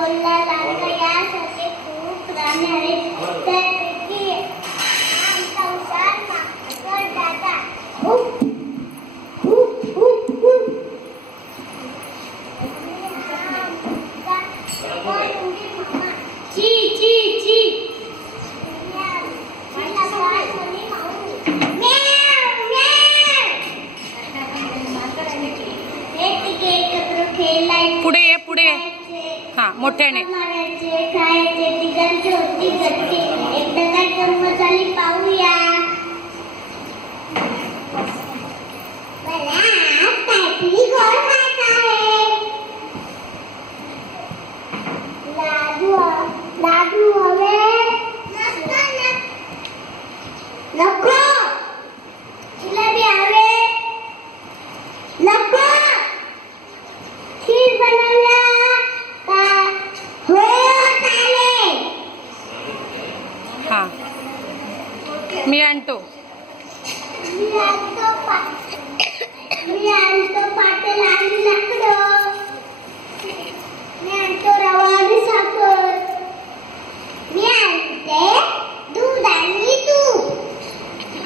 बोलला लांडगा यासारखे खूप प्राणी आहेत. त्यापैकी आमचा हुशार माकड दादा खूप खूप खूप खूप ची ची ची पुढे ये पुढे हा मोठ्याने खायचे तिघांची होती गट्टी. एकदा काय गंमत झाली पाहूया. मला काहीतरी गोड खायचं आहे. लाडू हवे नको. जिलेबी हवे नको. खीर बनवला का? हो चालेल. हा मी आणतो. मी आणतो पातेल आणि लाकडं. मी आणतो रवा आणि साखर. मी आणते दूध आणि तूप.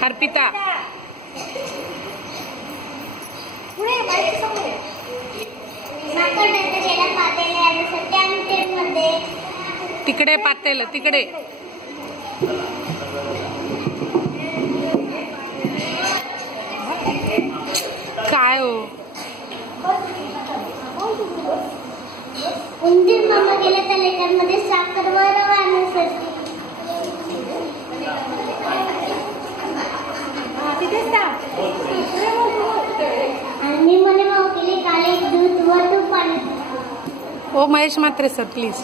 अर्पिता पुढे माहिती समोर माकडाचं गेला पातेल आणण्यासाठी आमटेमध्ये. तिकडे पातेल तिकडे. काय हो उंदीर मामा गेला त्या लेकांमध्ये साखर व रवा आणण्यासाठी. आणि म्हणे माऊ गेले काले दूध व तूप आणलं. ओ महेश म्हात्रे सर प्लीज.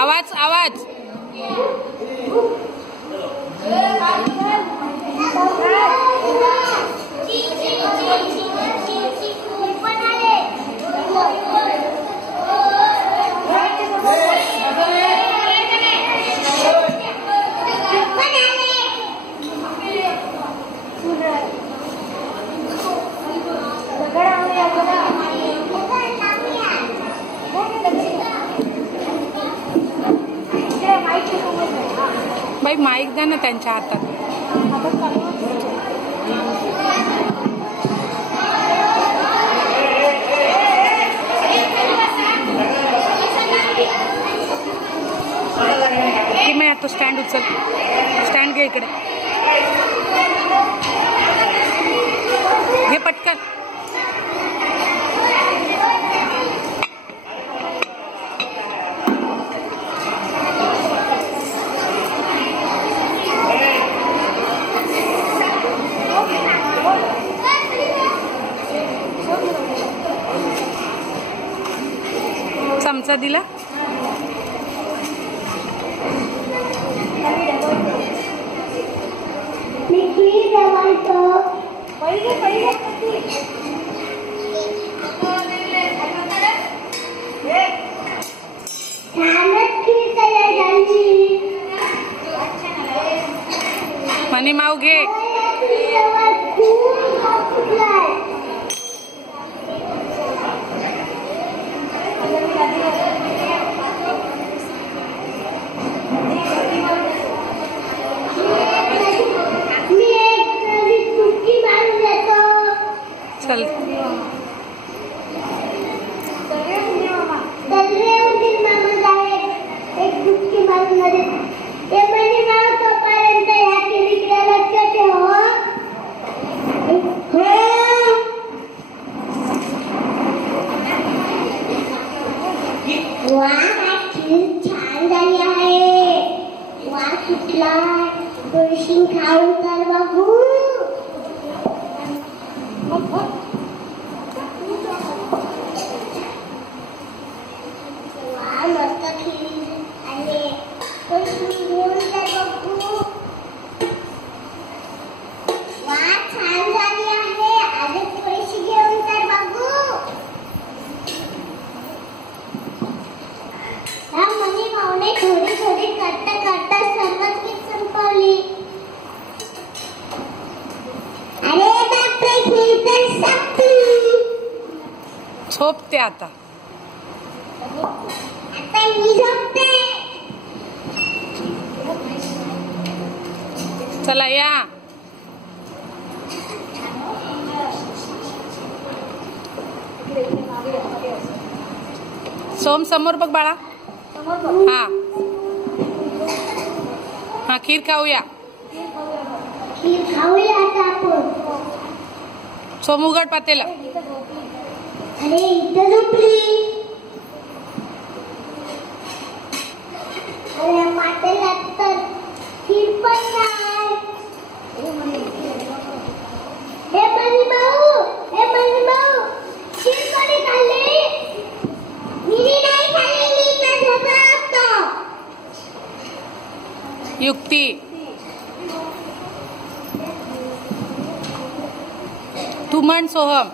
आवाज आवाज. बाई माईक द्या ना त्यांच्या हातात. की मी आता स्टँड उचल. स्टँड घे इकडे. घे पटकन. चमचा दिला. मनी माऊ घे. चल एक गुटकी मारून मध्ये ते म्हणे माऊ तोपर्यंत ह्या किरीकडे लक्ष ठेव. झोपते आता. आता मी झोपते. चला या. सोम समोर बघ बाळा. हा हा खीर खाऊया. खीर खाऊया आता आपण. सोम उघड पातेला. अरे इथं झोपली. अरे पातेल्यात तर खीर पण नाही. हे बनी भाऊ खीर कोणी खाल्ली? मी नाही खाल्लेली. मी झोपला होतो. युक्ती. तू म्हण सोहम.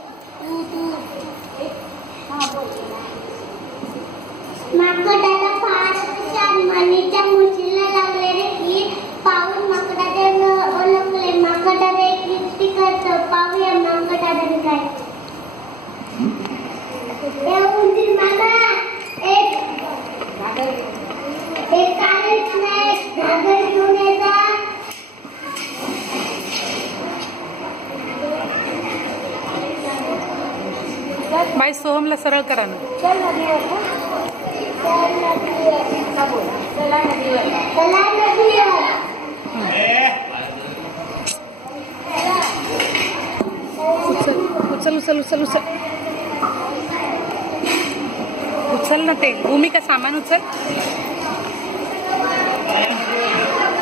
माकडाला फार छान मनीच्या मुशीला लागलेले खीर पाहून माकडाचे ओळखले. माकडाने एक युक्ती करतो. पाहूया माकडाने काय. उंदीर मामा एक कागद नाही घागर घेऊन येता. बाई सोहमला सरळ करा ना. चला नदीवर. उचल उचल उचल उचल उचल ना ते. भूमिका सामान उचल.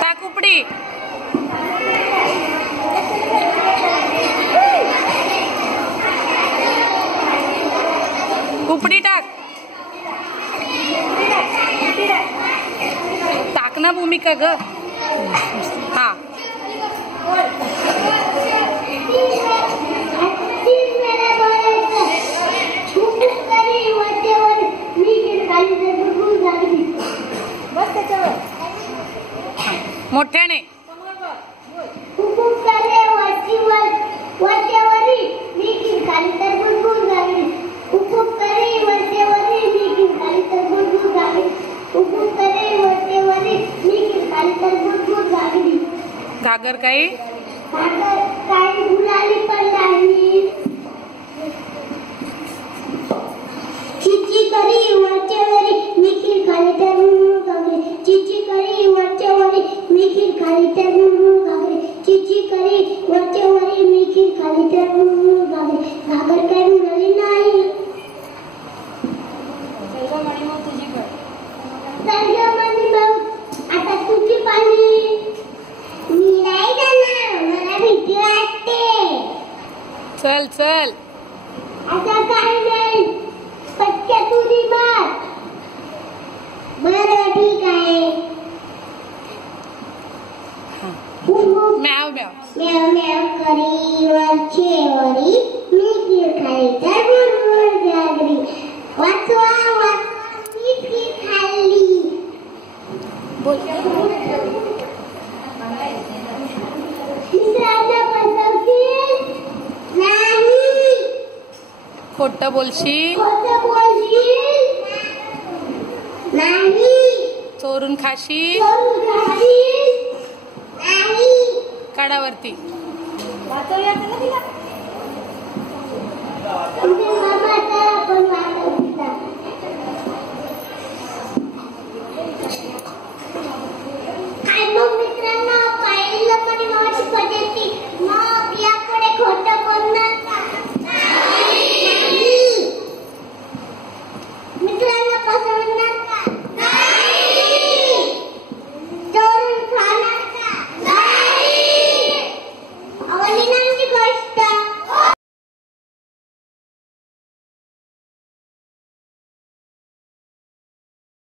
टाक उपडी. उपडी टाक. टाक ना भूमिका ग. हा मोठ्याने. घागर काही गुलाली पण नाही. चिची करी वरचेवरी मी खीर खाली तर गुळगुळ घागरी. चिची करी वरचेवरी मी खीर खाली तर गुळगुळ घागरी. चिची करी वरचेवरी मी खीर खाली तर गुळगुळ घागरी. घागर काय गुलाली नाही. सरगमणी भाऊ आता तुझी पाणी. मी नाही जाणार. मला भीती वाटते. चल चल. आता काय नाही. पटक्या तुझी बात. बरं ठीक आहे. म्याव म्याव. म्याव म्याव करी वरचेवरी मी खीर खाली तर गुळगुळ घागरी. वाचवा मी खीर खाल्ली. बोल. दुसऱ्यांदा फसवशील नाही. खोटं बोलशील खोटं बोलशील नाही. चोरून खाशील चोरून खाशील नाही. काढावरती. वाचवूया